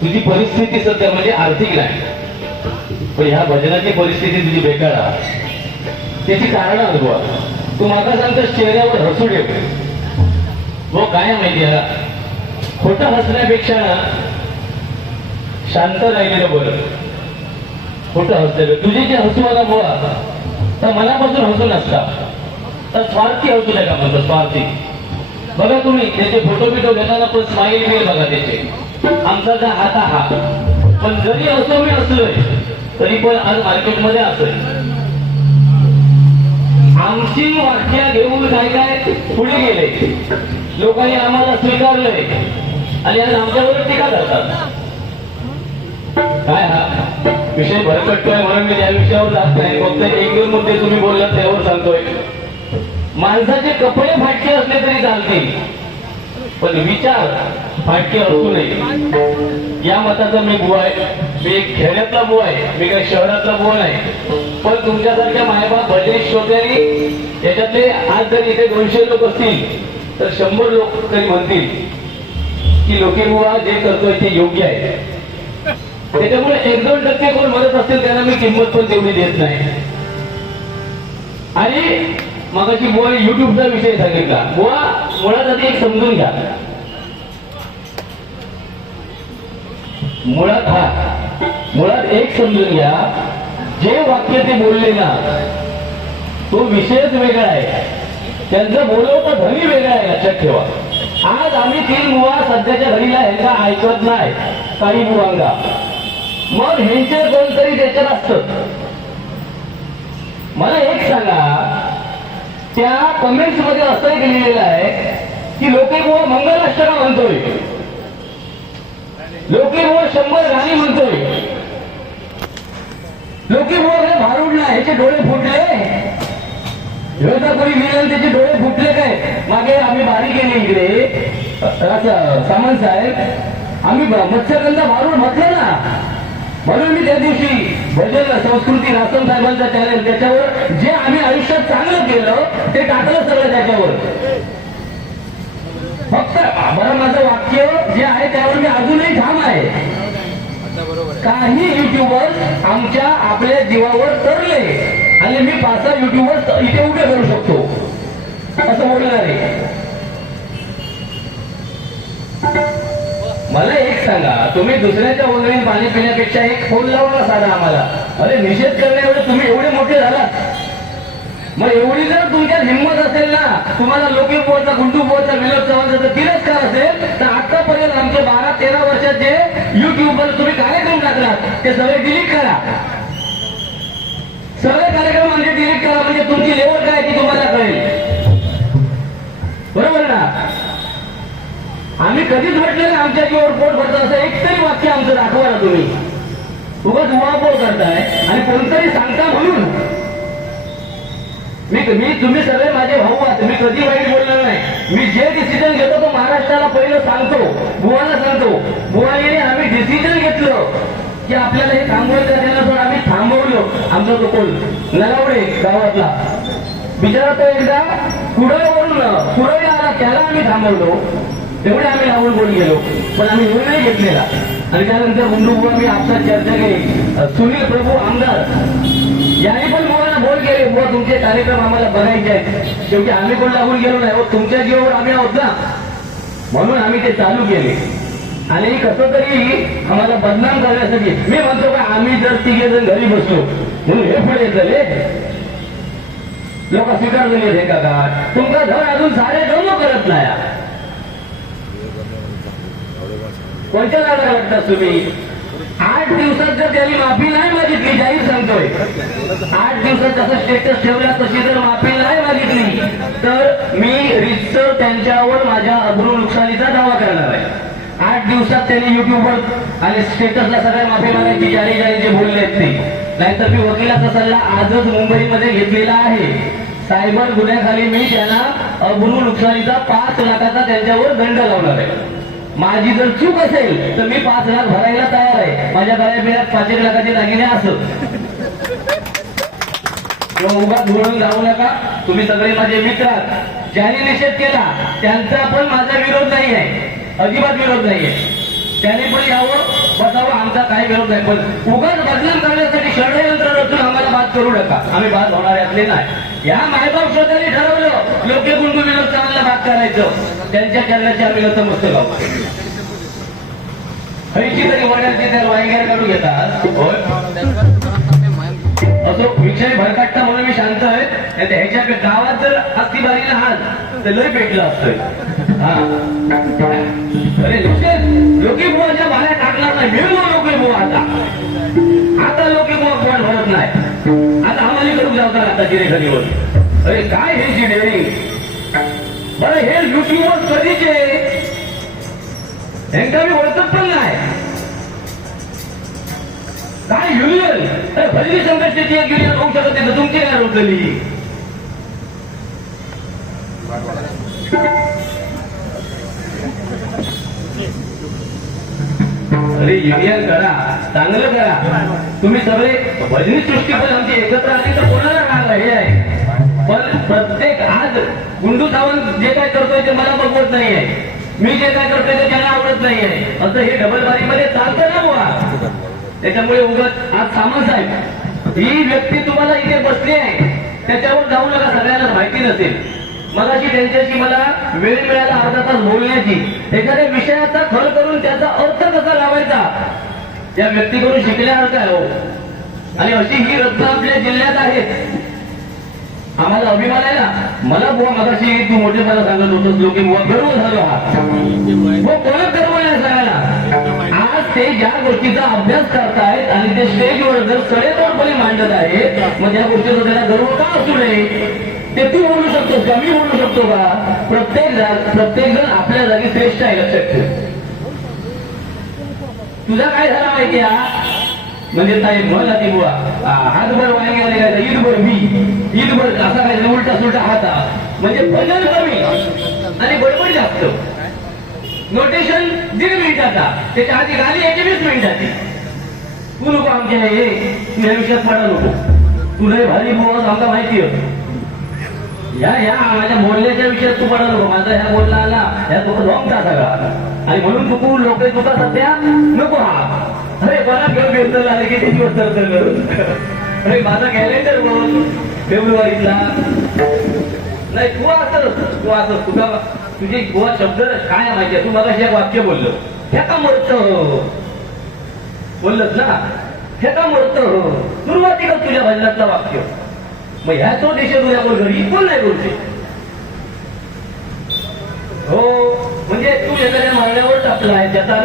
तुझी परिस्थिती सध्या म्हणजे आर्थिक नाही पण ह्या भजनाची परिस्थिती तुझी बेकार आहे. त्याची कारण अनुभवा तू माका सांगतोस चेहऱ्यावर हसू ठेव हो काय माहिती आहे? हसण्यापेक्षा शांत राहिलेलं बरं. खोटं हसलेलं. तुझे जे हसू मला बोला तर मनापासून हसू नसता. तर स्वार्थी हसू नका म्हणतो स्वार्थी. बघा तुम्ही त्याचे फोटो बिटो घेताना पण स्माईल बिल बघा त्याचे. आमचा का हाता हा पण जरी असो मी असलोय तरी पण आज मार्केटमध्ये असेल आमची वाक्या घेऊन काय काय पुढे गेले. लोकांनी आम्हाला स्वीकारलंय. आणि आज आमच्यावर टीका करतात. काय हा? विषय भरकटतोय म्हणून मी त्या विषयावर जात नाही. फक्त एक दोन मुद्दे तुम्ही बोललात त्यावर सांगतोय. माणसाचे कपडे फाटके असले तरी चालतील. पण विचार फाटके असू नये. या मताचा मी बुवा आहे. मी एक खेड्यातला बुवा आहे. मी काही शहरातला बुवा नाही. पण तुमच्यासारख्या मायबाप भजनी श्रोत्यांनी याच्यातले आज जर इथे दोनशे लोक असतील तर शंभर लोक तरी म्हणतील की लोके बुवा जे करतोय ते योग्य आहे. त्याच्यामुळे एक दोन टक्के कोण म्हणत असतील त्यांना मी किंमत पण तेवढी देत नाही. आणि मगाची बुवा युट्यूबचा विषय सांगितला बुवा मुळात आधी एक समजून घ्या. मुळात हा मुळात एक समजून घ्या. जे वाक्य ते बोलले ना तो विषयच वेगळा आहे. त्यांचं बोलवता ध्वनी वेगळा आहे लक्षात ठेवा. आज आम्ही तीन बुवा सध्याच्या घडीला ह्यांना ऐकत नाही काही बुवांगा मग ह्यांचे कोणतरी त्याच्यात असत. मला एक सांगा त्या कमेंट्समध्ये असं एक लिहिलेलं आहे की लोके मंगल अष्टरा म्हणतोय. लोके बुवा शंभर राणी म्हणतोय. लोके बुवा काय भारूड नाही ह्याचे डोळे फुटले? ह्योचा कोणी मिळेल त्याचे डोळे फुटले काय? मागे आम्ही बारी केली इकडे. असं सामंत साहेब आम्ही मत्स्यगंधा भारूड म्हटलं ना. म्हणून मी त्या दिवशी भजन संस्कृती रासन साहेबांचा चॅनल त्याच्यावर जे आम्ही आयुष्यात चांगलं केलं ते टाकलं सगळं त्याच्यावर. फक्त बरं माझं वाक्य जे आहे त्यावर मी अजूनही ठाम आहे. काही युट्यूबर आमच्या आपल्या जीवावर तरले. आणि मी पाच सहा युट्यूबर इथे उभे करू शकतो. असं बोलणार आहे मला एक सांगा तुम्ही दुसऱ्याच्या ओळखीने पाणी पिण्यापेक्षा एक फोन लावला साधा आम्हाला. अरे निषेध करण्या एवढे तुम्ही एवढे मोठे झाला मग एवढी जर तुमच्यात हिंमत असेल ना तुम्हाला लोकी पोहचा गुंडू पोहचा विनोद चव्हाणचा जर तिरस्कार असेल तर आतापर्यंत आमचे बारा तेरा वर्षात जे युट्यूबवर तुम्ही कार्यक्रम टाकलात ते सगळे डिलीट करा. सगळे कार्यक्रम म्हणजे डिलीट करा म्हणजे तुमची लेवल काय ती तुम्हाला कळेल. बरोबर ना? आम्ही कधीच म्हटलं ना आमच्या जीवावर पोट भरतं असं एक तरी वाक्य आमचं दाखवा ना तुम्ही. उगाच उहापोळ करताय आणि कोणतरी सांगता म्हणून. मी मी तुम्ही सगळे माझे भाऊ आहात मी कधी वाईट बोलणार नाही. मी जे डिसिजन घेतो तो महाराष्ट्राला पहिलं सांगतो बुवाला सांगतो. बुवाने आम्ही डिसिजन घेतलं की आपल्याला हे थांबवायचं त्याला पण आम्ही थांबवलो. आमचा तो कोण? नलावडे गावातला. बिचारा तो एकदा कुडावरून कुडावी आला त्याला आम्ही थांबवलो. तेवढे आम्ही लावून बोलून गेलो. पण आम्ही निर्णय घेतलेला. आणि त्यानंतर मुंडूबुवा मी आपला चर्चा केली. सुनील प्रभू आमदार. याने पण मुलांना बोल केले बुवा तुमचे कार्यक्रम आम्हाला बघायचे आहेत. शेवटी आम्ही पण लागून गेलो नाही. तुमच्या जीवावर आम्ही आहोत ना. म्हणून आम्ही ते चालू केले. आणि कसं तरी आम्हाला बदनाम करण्यासाठी मी म्हणतो का आम्ही जर तिघे जण घरी बसतो म्हणून हे पुढे झाले लोक स्वीकार हे का तुमचा घर अजून सारे जमलो करत नाही कोणत्या जागा लागतात तुम्ही? आठ दिवसात जर त्यांनी माफी नाही मागितली जाहीर सांगतोय. आठ दिवसात जसं स्टेटस ठेवला तशी जर माफी नाही मागितली तर मी रिस्टर त्यांच्यावर माझ्या अब्रू नुकसानीचा दावा करणार आहे. आठ दिवसात त्यांनी युट्यूबवर आणि स्टेटसला सगळ्या माफी मागायची जारी जारी जे बोलले आहेत ते. नाहीतर मी वकिलाचा सल्ला आजच मुंबईमध्ये घेतलेला आहे. सायबर गुन्ह्याखाली मी त्यांना अब्रू नुकसानीचा पाच लाखाचा त्यांच्यावर दंड लावणार आहे. माझी जर चूक असेल तर मी पाच लाख भरायला तयार आहे. माझ्या गळ्या बिळ्यात पाच एक लाखाचे दागिने असत किंवा उगाच बोलून जाऊ नका. तुम्ही सगळे माझे मित्र आहात. ज्यांनी निषेध केला त्यांचा पण माझा विरोध नाही आहे. अजिबात विरोध नाही आहे. त्याने पण यावं आमचा काही विरोध नाही. पण उगाच बदनाम करण्यासाठी षडयंत्र रचून बाद करू नका. आम्ही बाद होणार यातले नाही. या मायबाप स्वतःने ठरवलं. योग्य गुंडू विनोद चांगला करायचं. त्यांच्या चरणाची आम्ही नतमस्तक आहोत खैची तरी वड्याची तर वांग्याला काढून घेतात. होय. असो विषय भरकाटता म्हणून मी शांत आहे. नाही ह्याच्या गावात जर हत्ती बारीला हात तर लय पेटलं असतोय हा. अरे लोक करून जावतात होती अरे काय हे जिडे बरं हे युट्यूबर कधीचे? यांना मी ओळखत पण नाही. काय युनियन? अरे भरली संघटनेची एक युनियन होऊ शकत नाही तुमची काय रोखली अरे युनियन करा चांगलं करा. तुम्ही सगळे भजनी सृष्टी आमची एकत्र आली तर कोणाला राग हे आहे? पण प्रत्येक आज गुंडू सावंत जे काय करतोय ते मला बघवत नाही आहे. मी जे काय करतोय ते त्यांना आवडत नाही आहे. असं हे डबलबारीमध्ये चालतं ना बुवा. त्याच्यामुळे उगत आज सामंत साहेब ही व्यक्ती तुम्हाला इथे बसली आहे. त्याच्यावर जाऊ नका सगळ्यांना माहिती नसेल. मगाशी त्यांच्याशी मला वेळ मिळाला अर्धा तास बोलण्याची. एखाद्या विषयाचा खर करून त्याचा अर्थ कसा या व्यक्तीकडून शिकल्यासारखं आहे हो? आणि अशी ही रत्न आपल्या जिल्ह्यात आहेत. आम्हाला अभिमान आहे ना मला बुवा मगाशी तू मोठेपणा सांगत होतोस लोक बुवा गर्व झालो हा. बुवा गर्व आहे सांगायला आज ते ज्या गोष्टीचा अभ्यास करतायत आणि ते स्टेजवर जर सडेतोडपणे मांडत आहेत मग त्या गोष्टीचा त्याला गर्व का असू नये? ते तू बोलू शकतोस का? मी बोलू शकतो का? प्रत्येक प्रत्येक जण आपल्या जागी श्रेष्ठ आहे लक्षात ठेव. तुझा काय झाला माहिती हा? म्हणजे ताई म्हण ती बुवा. हात हातभर वांगे आले काय ईदभर मी. ईदभर असा काय उलटा सुलटा हाता म्हणजे भजन कमी आणि बडबड जास्त. नोटेशन दीड मिनिटाचा त्याच्या आधी गाली याची वीस मिनिटाची तू नको आमच्या हे तुझ्या विषयात पडा नको. तुला भारी बुवा आमका माहिती आहे या या माझ्या मोडल्याच्या विषयात तू पडा नको माझा ह्या बोलला आला. ह्या तुका लॉंगता सगळा. आणि म्हणून चुकून लोक तुका सध्या नको हा. अरे मला घेऊन घेतलं आले किती दिवस तर? अरे माझा कॅलेंडर म्हणून फेब्रुवारीतला. नाही तू असं तू असं तुझा तुझे गोवा शब्द काय माहितीये तू मला हे वाक्य बोललो. हे का मरत? बोललस ना? हे का मरत? सुरुवातीला तुझ्या भजनातलं वाक्य? मग ह्या तो देश उद्या बोल घरी कोण नाही बोलते. हो म्हणजे तू एखाद्या मारण्यावर टाकला आहे त्याचा आम्ही